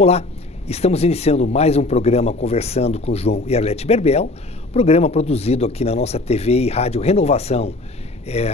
Olá, estamos iniciando mais um programa Conversando com João e Arlete Berbel, programa produzido aqui na nossa TV e Rádio Renovação,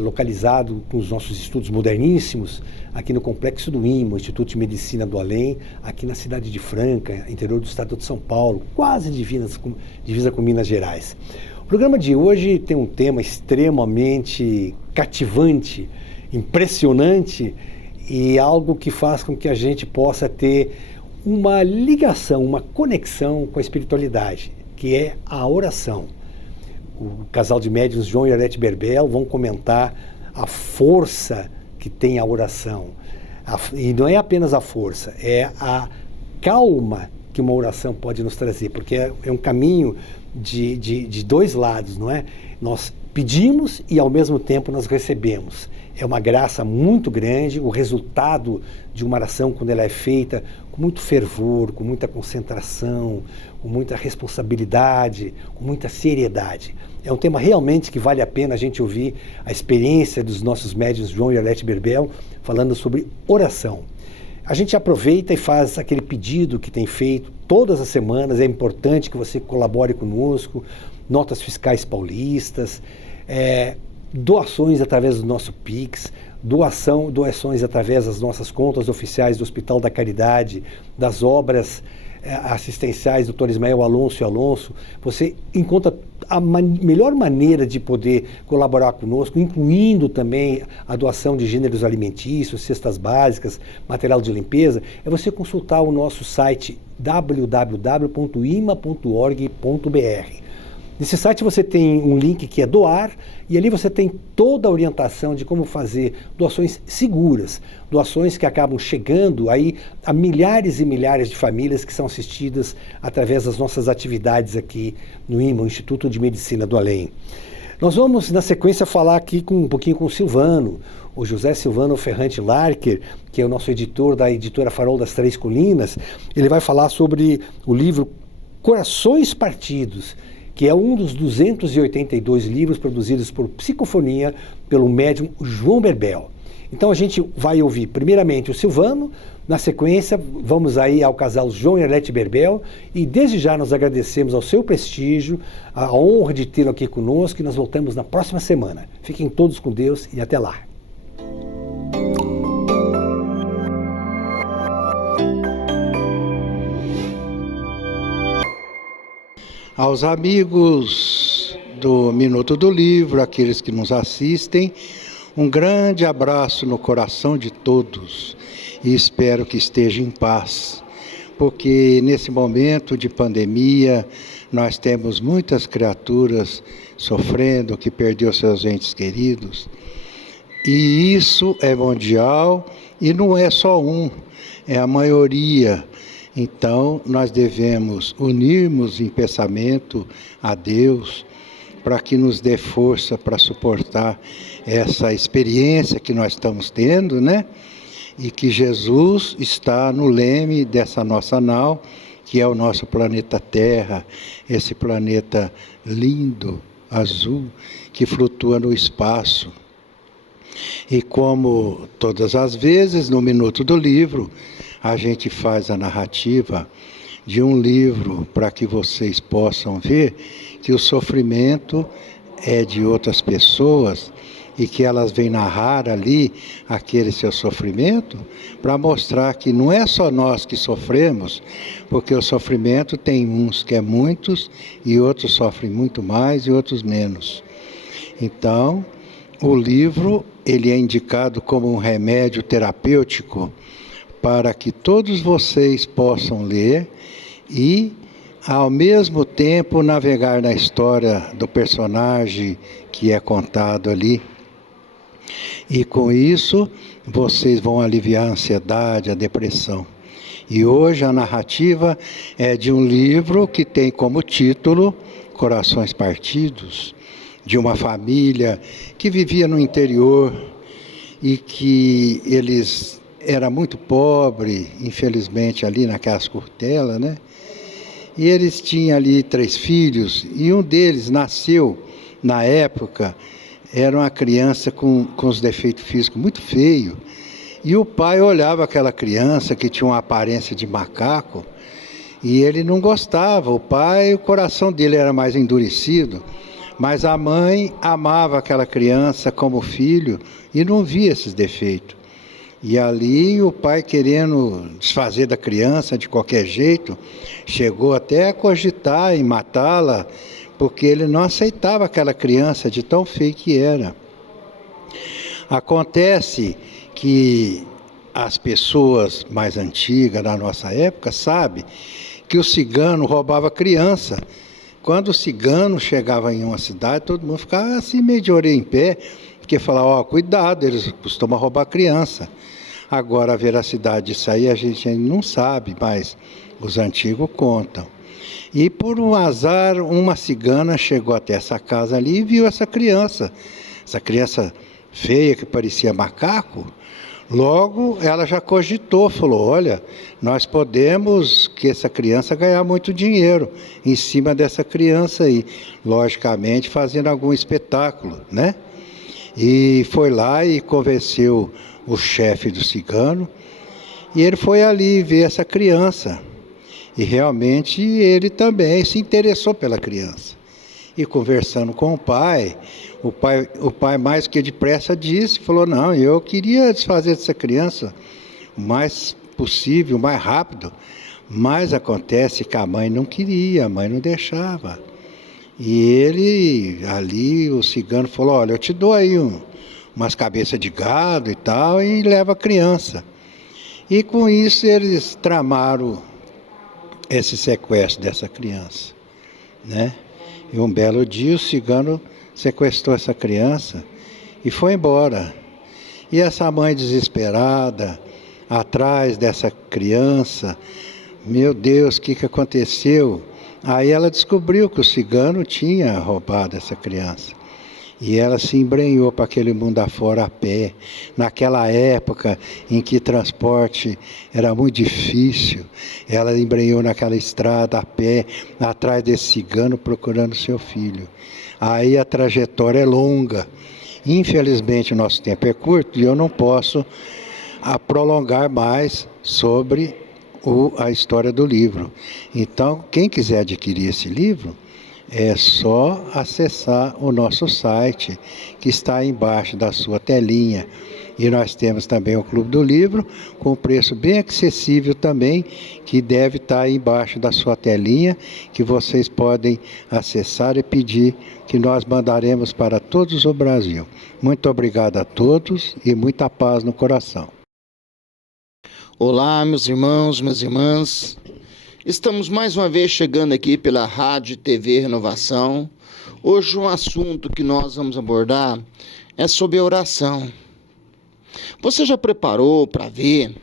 localizado com os nossos estudos moderníssimos, aqui no Complexo do IMA, Instituto de Medicina do Além, aqui na cidade de Franca, interior do estado de São Paulo, quase divisa com Minas Gerais. O programa de hoje tem um tema extremamente cativante, impressionante e algo que faz com que a gente possa ter uma ligação, uma conexão com a espiritualidade, que é a oração. O casal de médiuns João e Arlete Berbel vão comentar a força que tem a oração. E não é apenas a força, é a calma que uma oração pode nos trazer, porque é um caminho de dois lados, não é? Nós pedimos e ao mesmo tempo nós recebemos. É uma graça muito grande, o resultado de uma oração, quando ela é feita com muito fervor, com muita concentração, com muita responsabilidade, com muita seriedade. É um tema realmente que vale a pena a gente ouvir a experiência dos nossos médiuns João e Arlete Berbel falando sobre oração. A gente aproveita e faz aquele pedido que tem feito todas as semanas, é importante que você colabore conosco, notas fiscais paulistas, doações através do nosso Pix, doações através das nossas contas oficiais do Hospital da Caridade, das obras assistenciais Dr. Ismael Alonso e Alonso. Você encontra a melhor maneira de poder colaborar conosco, incluindo também a doação de gêneros alimentícios, cestas básicas, material de limpeza, é você consultar o nosso site www.ima.org.br. Nesse site você tem um link que é doar, e ali você tem toda a orientação de como fazer doações seguras, doações que acabam chegando aí a milhares e milhares de famílias que são assistidas através das nossas atividades aqui no IMA, o Instituto de Medicina do Além. Nós vamos, na sequência, falar aqui um pouquinho com o Silvano, o José Silvano Ferrante Larker, que é o nosso editor da editora Farol das Três Colinas. Ele vai falar sobre o livro Corações Partidos, que é um dos 282 livros produzidos por Psicofonia pelo médium João Berbel. Então a gente vai ouvir primeiramente o Silvano, na sequência vamos aí ao casal João e Arlete Berbel, e desde já nós agradecemos ao seu prestígio, a honra de tê-lo aqui conosco, e nós voltamos na próxima semana. Fiquem todos com Deus e até lá. Aos amigos do Minuto do Livro, aqueles que nos assistem, um grande abraço no coração de todos e espero que esteja em paz, porque nesse momento de pandemia nós temos muitas criaturas sofrendo, que perderam seus entes queridos, e isso é mundial e não é só um, é a maioria. Então, nós devemos unirmos em pensamento a Deus para que nos dê força para suportar essa experiência que nós estamos tendo, né? E que Jesus está no leme dessa nossa nau, que é o nosso planeta Terra, esse planeta lindo, azul, que flutua no espaço. E como todas as vezes, no Minuto do Livro, a gente faz a narrativa de um livro para que vocês possam ver que o sofrimento é de outras pessoas e que elas vêm narrar ali aquele seu sofrimento para mostrar que não é só nós que sofremos, porque o sofrimento tem uns que é muitos e outros sofrem muito mais e outros menos. Então, o livro ele é indicado como um remédio terapêutico para que todos vocês possam ler e, ao mesmo tempo, navegar na história do personagem que é contado ali. E com isso, vocês vão aliviar a ansiedade, a depressão. E hoje a narrativa é de um livro que tem como título Corações Partidos, de uma família que vivia no interior e que eles era muito pobre, infelizmente, ali naquelas curtelas, né? E eles tinham ali 3 filhos, e um deles nasceu, na época, era uma criança com os defeitos físicos muito feio, E o pai olhava aquela criança que tinha uma aparência de macaco e ele não gostava. O pai, o coração dele era mais endurecido, mas a mãe amava aquela criança como filho e não via esses defeitos. E ali o pai, querendo desfazer da criança de qualquer jeito, chegou até a cogitar em matá-la, porque ele não aceitava aquela criança de tão feia que era. Acontece que as pessoas mais antigas da nossa época sabem que o cigano roubava criança. Quando o cigano chegava em uma cidade, todo mundo ficava assim meio de orelha em pé, porque falava, cuidado, eles costumam roubar criança. Agora a veracidade disso aí a gente ainda não sabe, mas os antigos contam. E por um azar, uma cigana chegou até essa casa ali e viu essa criança feia que parecia macaco. Logo ela já cogitou, falou, olha, nós podemos que essa criança ganhar muito dinheiro em cima dessa criança aí, logicamente fazendo algum espetáculo, né? E foi lá e convenceu o chefe do cigano, e ele foi ali ver essa criança. E realmente ele também se interessou pela criança. E conversando com o pai mais que depressa disse, falou, não, eu queria desfazer dessa criança o mais possível, o mais rápido. Mas acontece que a mãe não queria, a mãe não deixava. E ele, ali, o cigano falou, olha, eu te dou aí umas cabeças de gado e tal, e leva a criança. E com isso eles tramaram esse sequestro dessa criança, né? E um belo dia o cigano sequestrou essa criança e foi embora. E essa mãe desesperada, atrás dessa criança, meu Deus, o que aconteceu? Aí ela descobriu que o cigano tinha roubado essa criança. E ela se embrenhou para aquele mundo afora a pé, naquela época em que transporte era muito difícil. Ela embrenhou naquela estrada a pé, atrás desse cigano, procurando seu filho. Aí a trajetória é longa. Infelizmente o nosso tempo é curto e eu não posso prolongar mais sobre a história do livro. Então, quem quiser adquirir esse livro, é só acessar o nosso site, que está embaixo da sua telinha. E nós temos também o Clube do Livro, com preço bem acessível também, que deve estar aí embaixo da sua telinha, que vocês podem acessar e pedir, que nós mandaremos para todos o Brasil. Muito obrigado a todos e muita paz no coração. Olá, meus irmãos, minhas irmãs. Estamos mais uma vez chegando aqui pela Rádio TV Renovação. Hoje um assunto que nós vamos abordar é sobre a oração. Você já preparou para ver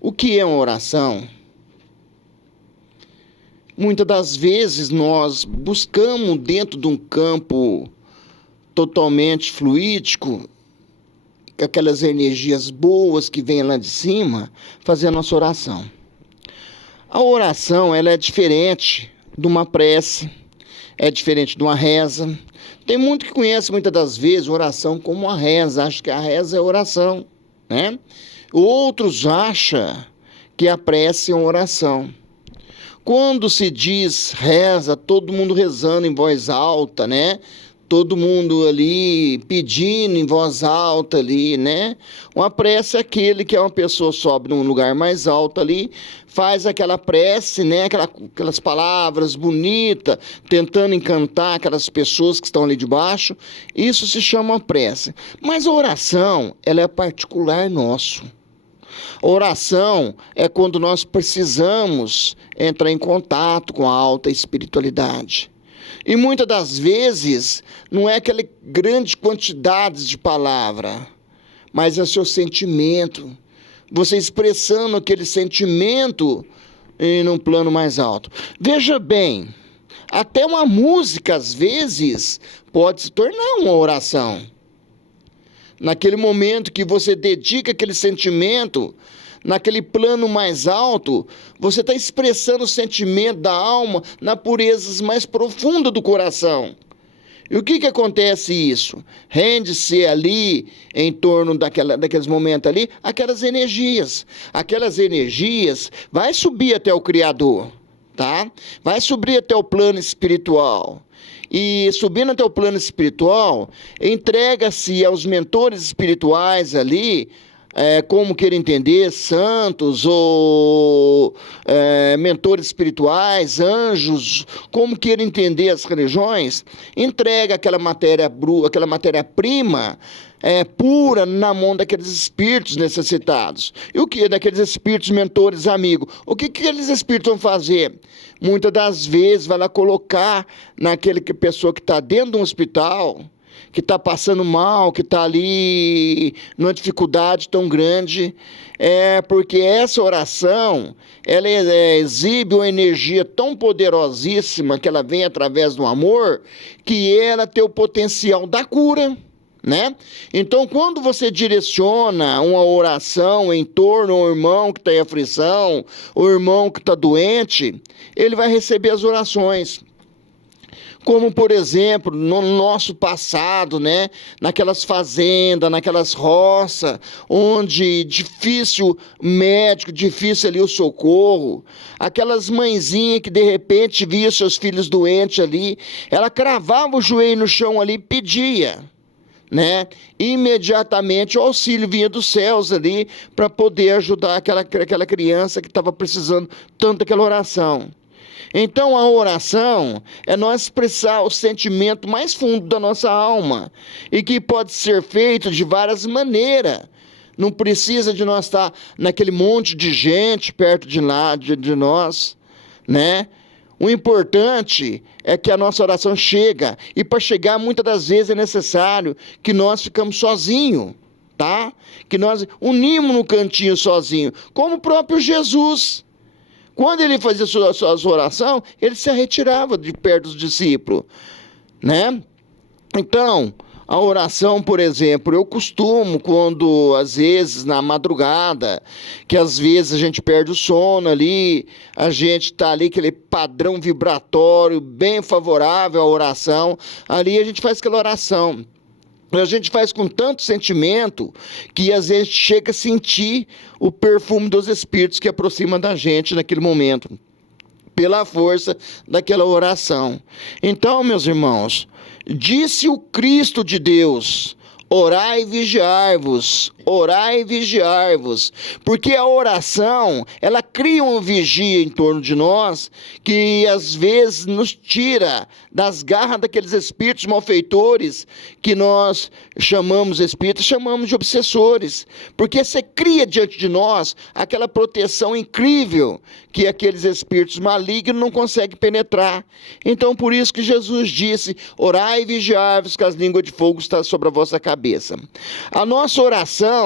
o que é uma oração? Muitas das vezes nós buscamos dentro de um campo totalmente fluídico, aquelas energias boas que vêm lá de cima, fazer a nossa oração. A oração, ela é diferente de uma prece, é diferente de uma reza. Tem muito que conhece muitas das vezes oração como uma reza, acha que a reza é oração, né? Outros acham que a prece é uma oração. Quando se diz reza, todo mundo rezando em voz alta, né? Todo mundo ali pedindo em voz alta ali, né? Uma prece é aquele que uma pessoa sobe num lugar mais alto ali, faz aquela prece, né? Aquelas palavras bonitas, tentando encantar aquelas pessoas que estão ali debaixo. Isso se chama prece. Mas a oração, ela é particular nosso. A oração é quando nós precisamos entrar em contato com a alta espiritualidade. E muitas das vezes não é aquela grande quantidade de palavra, mas é o seu sentimento. Você expressando aquele sentimento em um plano mais alto. Veja bem, até uma música às vezes pode se tornar uma oração. Naquele momento que você dedica aquele sentimento, naquele plano mais alto, você está expressando o sentimento da alma na pureza mais profunda do coração. E o que acontece isso? Rende-se ali, em torno daqueles momentos ali, aquelas energias. Aquelas energias vai subir até o Criador, tá? Vai subir até o plano espiritual. E subindo até o plano espiritual, entrega-se aos mentores espirituais ali, como queira entender, santos ou mentores espirituais, anjos, como queira entender as religiões, entrega aquela matéria-prima pura na mão daqueles espíritos necessitados. E o que? Daqueles espíritos mentores amigos. O que aqueles espíritos vão fazer? Muitas das vezes vai lá colocar naquela pessoa que está dentro de um hospital, que está passando mal, que está ali numa dificuldade tão grande, porque essa oração, ela exibe uma energia tão poderosíssima, que ela vem através do amor, que ela tem o potencial da cura, né? Então, quando você direciona uma oração em torno ao irmão que está em aflição, o irmão que está doente, ele vai receber as orações. Como, por exemplo, no nosso passado, né? Naquelas fazendas, naquelas roças, onde difícil médico, difícil ali o socorro, aquelas mãezinhas que de repente via seus filhos doentes ali, ela cravava o joelho no chão ali e pedia, né? Imediatamente o auxílio vinha dos céus ali para poder ajudar aquela criança que estava precisando tanto daquela oração. Então a oração é nós expressar o sentimento mais fundo da nossa alma, e que pode ser feito de várias maneiras. Não precisa de nós estar naquele monte de gente perto de nós, né? O importante é que a nossa oração chega, e para chegar muitas das vezes é necessário que nós ficamos sozinhos, tá? Que nós unimos no cantinho sozinho, como o próprio Jesus. Quando ele fazia sua oração, ele se retirava de perto dos discípulos, né? Então, a oração, por exemplo, eu costumo, quando, às vezes, na madrugada, que às vezes a gente perde o sono ali, a gente está ali, aquele padrão vibratório bem favorável à oração, ali a gente faz aquela oração. A gente faz com tanto sentimento que às vezes chega a sentir o perfume dos espíritos que aproximam da gente naquele momento, pela força daquela oração. Então, meus irmãos, disse o Cristo de Deus: orai e vigiai-vos, porque a oração, ela cria um vigia em torno de nós, que às vezes nos tira das garras daqueles espíritos malfeitores, que nós chamamos espíritos, chamamos de obsessores, porque você cria diante de nós aquela proteção incrível, que aqueles espíritos malignos não conseguem penetrar. Então, por isso que Jesus disse: orai e vigiai-vos, que as línguas de fogo estão sobre a vossa cabeça. A nossa oração,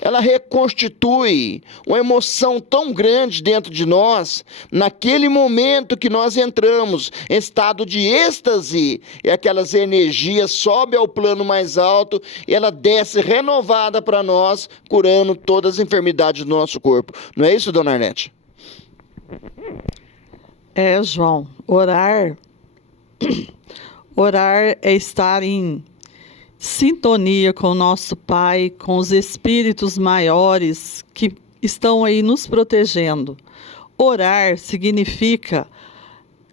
ela reconstitui uma emoção tão grande dentro de nós, naquele momento que nós entramos em estado de êxtase, e aquelas energias sobem ao plano mais alto, e ela desce renovada para nós, curando todas as enfermidades do nosso corpo. Não é isso, dona Arlete? João, orar é estar em sintonia com o nosso Pai, com os espíritos maiores que estão aí nos protegendo. Orar significa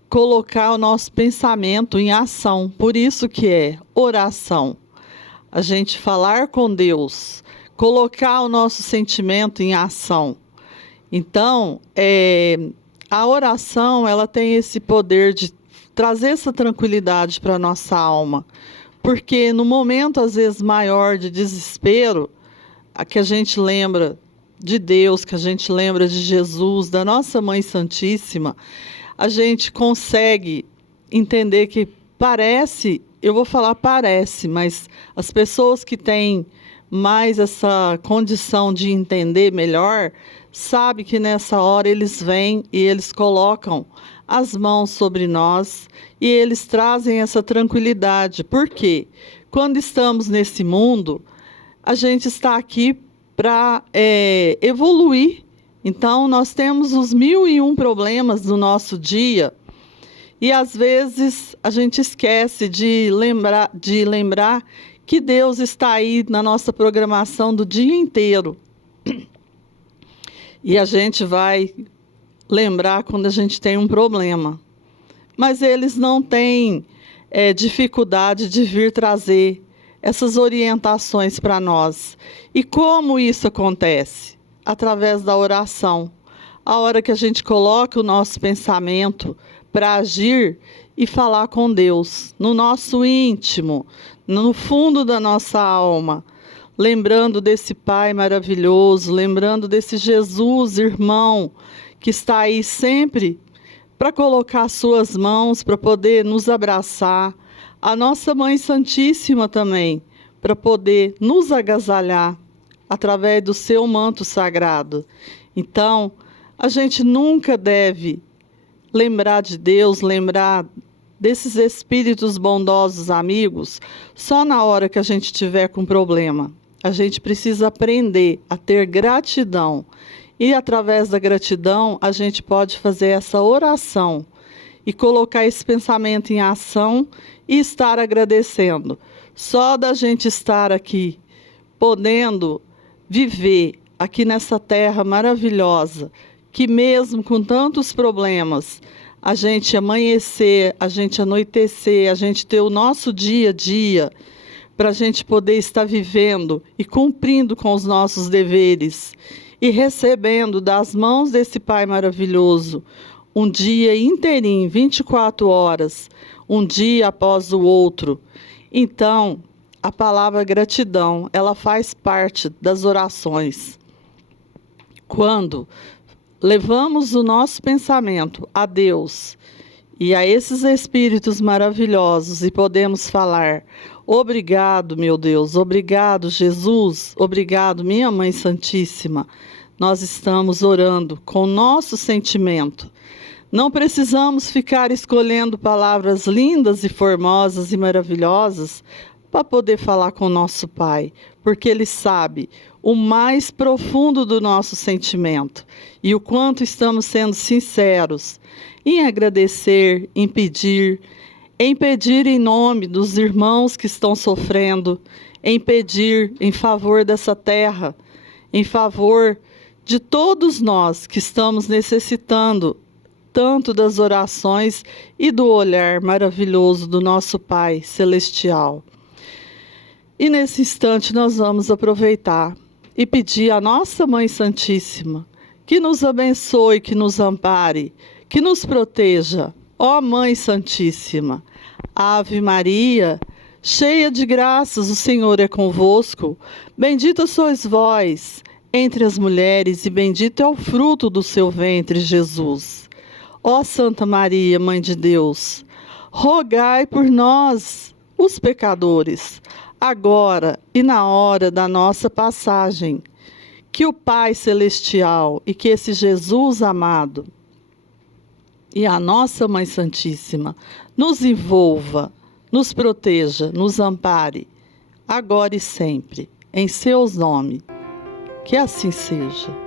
colocar o nosso pensamento em ação, por isso que é oração. A gente falar com Deus, colocar o nosso sentimento em ação. Então, a oração, ela tem esse poder de trazer essa tranquilidade para a nossa alma, porque no momento, às vezes, maior de desespero, que a gente lembra de Deus, que a gente lembra de Jesus, da nossa Mãe Santíssima, a gente consegue entender que parece, eu vou falar parece, mas as pessoas que têm mais essa condição de entender melhor, sabem que nessa hora eles vêm e eles colocam as mãos sobre nós e eles trazem essa tranquilidade. Por quê? Quando estamos nesse mundo, a gente está aqui para evoluir. Então, nós temos os 1001 problemas do nosso dia E às vezes a gente esquece de lembrar que Deus está aí na nossa programação do dia inteiro. E a gente vai lembrar quando a gente tem um problema. Mas eles não têm dificuldade de vir trazer essas orientações para nós. E como isso acontece? Através da oração. A hora que a gente coloca o nosso pensamento para agir e falar com Deus, no nosso íntimo, no fundo da nossa alma, lembrando desse Pai maravilhoso, lembrando desse Jesus, irmão, que está aí sempre para colocar suas mãos, para poder nos abraçar, a nossa Mãe Santíssima também, para poder nos agasalhar através do seu manto sagrado. Então, a gente nunca deve lembrar de Deus, lembrar desses espíritos bondosos amigos, só na hora que a gente tiver com problema. A gente precisa aprender a ter gratidão. E através da gratidão, a gente pode fazer essa oração e colocar esse pensamento em ação e estar agradecendo. Só da gente estar aqui, podendo viver aqui nessa terra maravilhosa, que mesmo com tantos problemas, a gente amanhecer, a gente anoitecer, a gente ter o nosso dia a dia, para a gente poder estar vivendo e cumprindo com os nossos deveres e recebendo das mãos desse Pai maravilhoso um dia inteirinho, 24 horas, um dia após o outro. Então, a palavra gratidão, ela faz parte das orações. Quando levamos o nosso pensamento a Deus e a esses espíritos maravilhosos e podemos falar: obrigado, meu Deus, obrigado, Jesus, obrigado, minha Mãe Santíssima. Nós estamos orando com o nosso sentimento. Não precisamos ficar escolhendo palavras lindas e formosas e maravilhosas para poder falar com o nosso Pai, porque Ele sabe o mais profundo do nosso sentimento e o quanto estamos sendo sinceros em agradecer, em pedir em nome dos irmãos que estão sofrendo, em pedir em favor dessa terra, em favor de todos nós que estamos necessitando tanto das orações e do olhar maravilhoso do nosso Pai Celestial. E nesse instante nós vamos aproveitar e pedir à nossa Mãe Santíssima que nos abençoe, que nos ampare, que nos proteja. Ó Mãe Santíssima, Ave Maria, cheia de graças, o Senhor é convosco. Bendita sois vós entre as mulheres e bendito é o fruto do seu ventre, Jesus. Ó Santa Maria, Mãe de Deus, rogai por nós, os pecadores, agora e na hora da nossa passagem. Que o Pai Celestial e que esse Jesus amado e a nossa Mãe Santíssima nos envolva, nos proteja, nos ampare, agora e sempre, em seus nomes. Que assim seja.